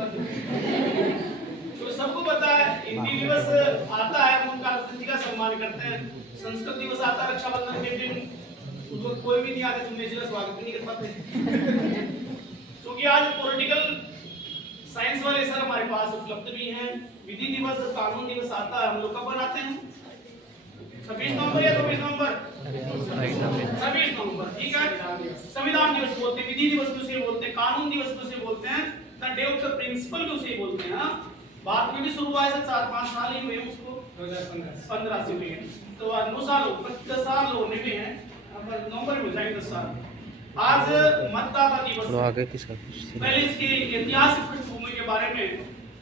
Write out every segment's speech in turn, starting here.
तो सबको पता है हिंदी दिवस आता है हम उनका अतिथि का सम्मान करते हैं, संस्कृत दिवस आता है रक्षाबंधन के दिन उसको कोई भी नहीं आते, तुमने इसका स्वागत भी नहीं कर पाते। क्योंकि आज पॉलिटिकल साइंस वाले सर हमारे पास उपलब्ध भी हैं। विधि दिवस कानून दिवस आता है, हम लोग कब बनाते हैं? 26 नवंबर या 24 नवंबर? 26 नवंबर, ठीक है। संविधान दिवस बोलते हैं, विधि दिवस भी उसे बोलते हैं, कानून दिवस भी उसे बोलते हैं, the day of the principal भी उसे बोलते हैं। बाद में भी शुरू हुआ है, 4-5 साल ही हुए उसको, 2015 से हुए हैं, तो 9 साल हो, 10 साल होने में है, नवंबर में हो जाएंगे 10 साल। आज मतदाता दिवस, आगे किसका पहले इसकी ऐतिहासिक पृष्ठभूमि के बारे में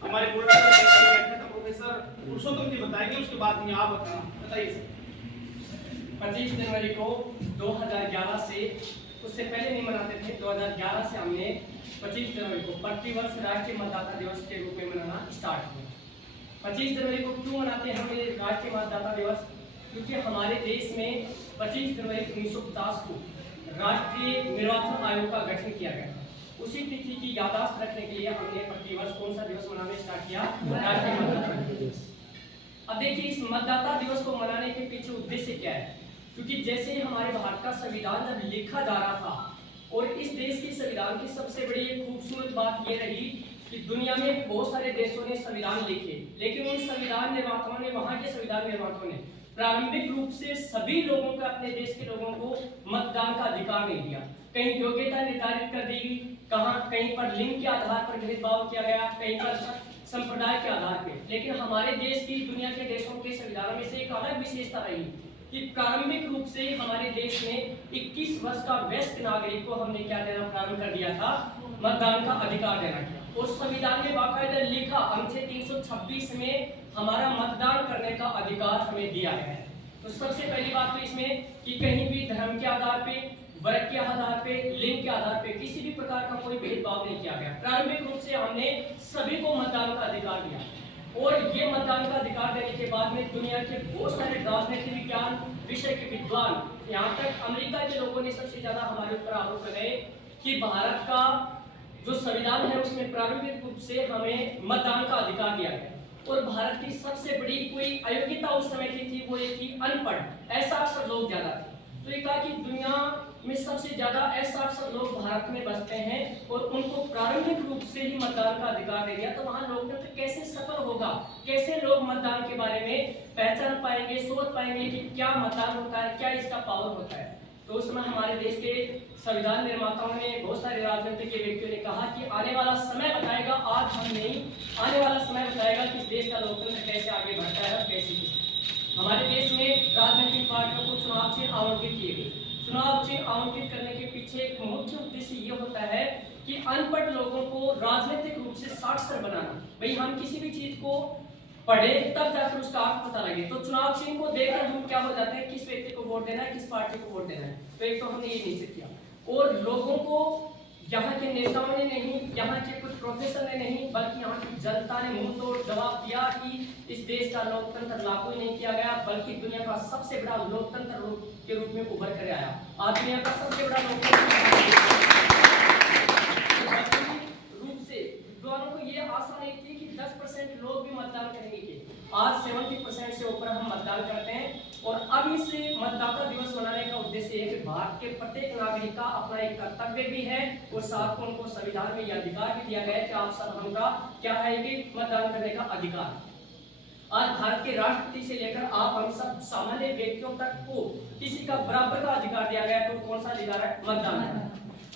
हमारे प्रोफेसर पुरुषोत्तम जी बताएंगे, उसके बाद में आप बताइए सर। 25 जनवरी को 2011 से, उससे पहले नहीं मनाते थे, 2011 से हमने 25 जनवरी को प्रतिवर्ष राष्ट्रीय मतदाता दिवस के रूप में मनाना स्टार्ट किया। 25 जनवरी को क्यों मनाते हैं हम ये राष्ट्रीय मतदाता दिवस? क्योंकि हमारे देश में 25 जनवरी 1950 को राष्ट्रीय निर्वाचन आयोग का गठन किया गया। उसी तिथि की याददाश्त रखने के लिए हमने प्रतिवर्ष कौन सा दिवस मनाने स्टार्ट किया? राष्ट्रीय मतदाता दिवस। अब देखिए इस मतदाता दिवस को मनाने के पीछे उद्देश्य क्या है? क्योंकि जैसे ही हमारे भारत का संविधान जब लिखा जा रहा था, और इस देश की संविधान की सबसे बड़ी एक खूबसूरत बात ये रही कि दुनिया में बहुत सारे देशों ने संविधान लिखे, लेकिन उन संविधान निर्माताओं ने, वहां के संविधान निर्माताओं ने प्रारंभिक रूप से सभी लोगों को, अपने देश के लोगों को मतदान का अधिकार नहीं दिया। कहीं योग्यता निर्धारित कर दी, कहीं पर लिंग के आधार पर भेदभाव किया गया, कहीं पर संप्रदाय के आधार पे। लेकिन हमारे देश की, दुनिया के देशों के संविधानों में से एक अलग विशेषता रही कि प्रारंभिक रूप से हमारे देश में 21 वर्ष का वयस्क नागरिक को हमने क्या देना प्रारंभ कर दिया था? मतदान का अधिकार देना किया। और संविधान में बाकायदा लिखा, अनुच्छेद 326 में हमारा मतदान करने का अधिकार हमें दिया गया है। तो सबसे पहली बात तो इसमें कि कहीं भी धर्म के आधार पे, वर्ग के आधार पे, लिंग के आधार पे किसी भी प्रकार का कोई भेदभाव नहीं किया गया। प्रारंभिक रूप से हमने सभी को मतदान का अधिकार दिया। और ये मतदान का अधिकार देने के बाद में दुनिया के बहुत सारे राजनीति विज्ञान विषय के विद्वान, यहाँ तक अमेरिका के लोगों ने सबसे ज्यादा हमारे ऊपर आरोप लगाए कि भारत का जो संविधान है उसमें प्रारंभिक रूप से हमें मतदान का अधिकार दिया गया। और भारत की सबसे बड़ी कोई अयोग्यता उस समय की थी, वो ये थी अनपढ़, असाक्षर लोग ज्यादा थे। तो ये कहा कि दुनिया में सबसे ज्यादा असाक्षर लोग भारत में बसते हैं और उनको प्रारंभिक रूप से ही मतदान का अधिकार दे दिया, तो वहाँ लोकतंत्र कैसे सफल होगा? कैसे लोग मतदान के बारे में पहचान पाएंगे, सोच पाएंगे कि क्या मतदान होता है, क्या इसका पावर होता है? तो उस समय हमारे देश के संविधान निर्माताओं ने, बहुत सारे राजनीतिक व्यक्तियों ने कहा कि आने वाला समय बताएगा, आज हम नहीं, आने वाला समय बताएगा कि इस देश का लोकतंत्र कैसे आगे बढ़ता है और कैसे। हमारे देश में राजनीतिक पार्टियों को चुनाव चिन्ह आवंटित किए गए। चुनाव चिन्ह आवंटित करने के पीछे एक मुख्य उद्देश्य ये होता है कि अनपढ़ लोगों को राजनीतिक रूप से साक्षर बनाना। भाई हम किसी भी चीज को पढ़े तब जाकर उसका अर्थ पता लगे। तो चुनाव चिन्ह को देखकर हम क्या हो जाते हैं, किस व्यक्ति को वोट देना है, किस पार्टी को वोट देना है। तो एक तो हमने ये निश्चित किया, और लोगों को, यहाँ के नेताओं ने नहीं, यहाँ के कुछ प्रोफेसर ने नहीं, बल्कि यहाँ की जनता ने मुंह तोड़ जवाब दिया कि इस देश का लोकतंत्र लागू नहीं किया गया, बल्कि दुनिया का सबसे बड़ा लोकतंत्र के रूप में उभर कर आया। आज दुनिया का सबसे बड़ा लोकतंत्र रूप से विद्वानों को ये आशा नहीं थी कि 10% लोग भी मतदान करेंगे। आज 70% से ऊपर हम मतदान करते हैं। और अब इस मतदाता दिवस मनाने का उद्देश्य है कि भारत के प्रत्येक नागरिक का अपना एक कर्तव्य भी है, और साथ में उनको संविधान में यह अधिकार भी दिया गया है कि आप सब हमका क्या है कि मतदान करने का अधिकार। आज भारत के राष्ट्रपति से लेकर आप हम सब सामान्य व्यक्तियों तक को किसी का बराबर का अधिकार दिया गया है। तो कौन सा अधिकार है? मतदान।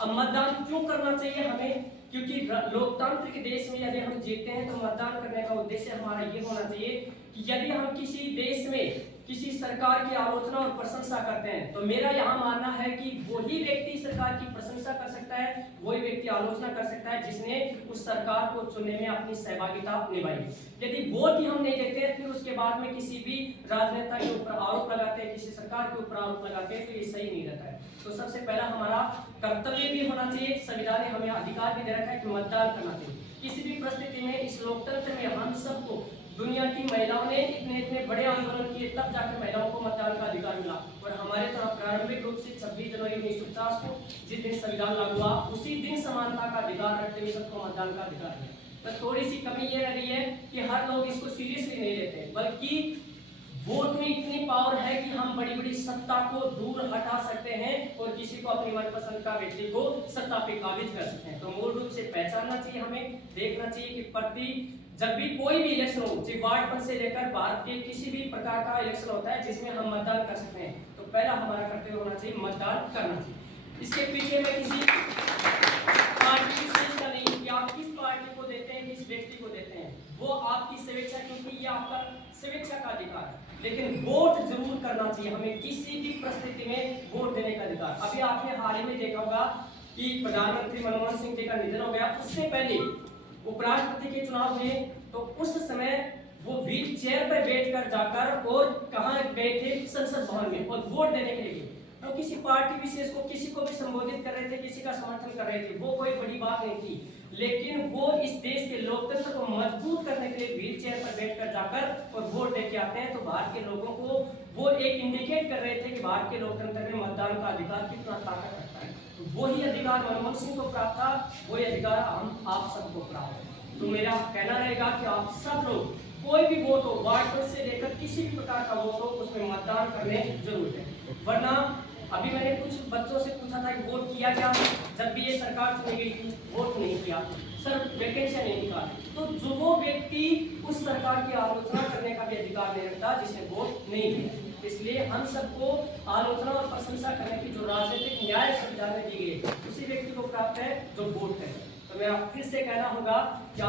अब मतदान क्यों करना चाहिए हमें? क्योंकि लोकतांत्रिक देश में यदि हम जीते हैं तो मतदान करने का उद्देश्य हमारा ये होना चाहिए कि यदि हम किसी देश में किसी सरकार की आलोचना और प्रशंसा करते हैं, तो मेरा यहाँ मानना है कि वही व्यक्ति सरकार की प्रशंसा कर सकता है, वही व्यक्ति आलोचना कर सकता है जिसने उस सरकार को चुनने में अपनी सहभागिता निभाई। यदि वोट ही हम नहीं देते हैं, फिर उसके बाद में किसी भी राजनेता के ऊपर आरोप लगाते हैं, किसी सरकार के ऊपर आरोप लगाते हैं, तो ये सही नहीं रहता है। तो सबसे पहला हमारा कर्तव्य भी होना चाहिए, संविधान ने हमें अधिकार भी दे रखा है कि मतदान करना चाहिए। किसी भी परिस्थिति में इस लोकतंत्र में हम सबको, दुनिया की महिलाओं ने इतने बड़े आंदोलन किए, तब जाकर महिलाओं को मतदान का अधिकार मिला। और हमारे तरफ प्रारंभिक रूप से 26 जनवरी 1950 को जिस दिन संविधान लागू हुआ, उसी दिन समानता का अधिकार रखते हुए सबको मतदान का अधिकार है। बस थोड़ी सी कमी ये रह रही है कि हर लोग इसको सीरियसली नहीं लेते, बल्कि वोट में इतनी पावर है कि हम बड़ी बड़ी सत्ता को दूर हटा सकते हैं और किसी को अपनी मनपसंद का व्यक्ति को सत्ता पे काबिज कर सकते हैं। तो मूल रूप से पहचानना चाहिए, हमें देखना चाहिए कि प्रति जब भी कोई भी इलेक्शन हो, चाहे वार्ड पर से लेकर भारत के किसी भी प्रकार का इलेक्शन होता है जिसमें हम मतदान कर सकते हैं, तो पहला हमारा कर्तव्य होना चाहिए मतदान करना चाहिए। इसके पीछे में किसी पार्टी विशेष का नहीं कि आप किस पार्टी को देते हैं, किस व्यक्ति को देते हैं, वो आपकी स्वेच्छा, क्योंकि ये आपका स्वेच्छा का अधिकार है। लेकिन वोट जरूर करना चाहिए, हमें किसी भी परिस्थिति में वोट देने का अधिकार। अभी आपने हाल ही में देखा होगा कि प्रधानमंत्री मनमोहन सिंह जी का निधन हो गया, उससे पहले उपराष्ट्रपति के चुनाव हुए, तो उस समय वो व्हील चेयर पर बैठकर जाकर और कहाँ गए थे, संसद भवन में, और वोट देने के लिए। तो किसी पार्टी विशेष को, किसी को भी संबोधित कर रहे थे, किसी का समर्थन कर रहे थे, वो कोई बड़ी बात नहीं थी, लेकिन वो इस देश के लोकतंत्र को मजबूत करने के लिए व्हील चेयर पर बैठकर जाकर और वोट देके आते हैं। तो भारत के लोगों को वो एक इंडिकेट कर रहे थे कि भारत के लोकतंत्र में मतदान का अधिकार कितना ताकत रखता है। तो वही अधिकार मनमोहन सिंह को प्राप्त था, वही अधिकार हम आप सबको प्राप्त है। तो मेरा कहना रहेगा कि आप सब लोग, कोई भी वोट हो, वार्ड से लेकर किसी भी प्रकार का वोट हो, उसमें मतदान करने जरूर है। वरना अभी मैंने कुछ बच्चों से पूछा था कि वोट किया क्या, जब भी ये सरकार चुनी गई थी वोट नहीं किया सर, वैकेंसी नहीं निकाली। तो जो वो व्यक्ति उस सरकार की आलोचना करने का भी अधिकार नहीं रखता जिसने वोट नहीं दिया। इसलिए हम सबको आलोचना और प्रशंसा करने की जो राजनीतिक न्याय संविधान में दी गई है, उसी व्यक्ति को प्राप्त है जो वोट है। तो मेरा फिर से कहना होगा कि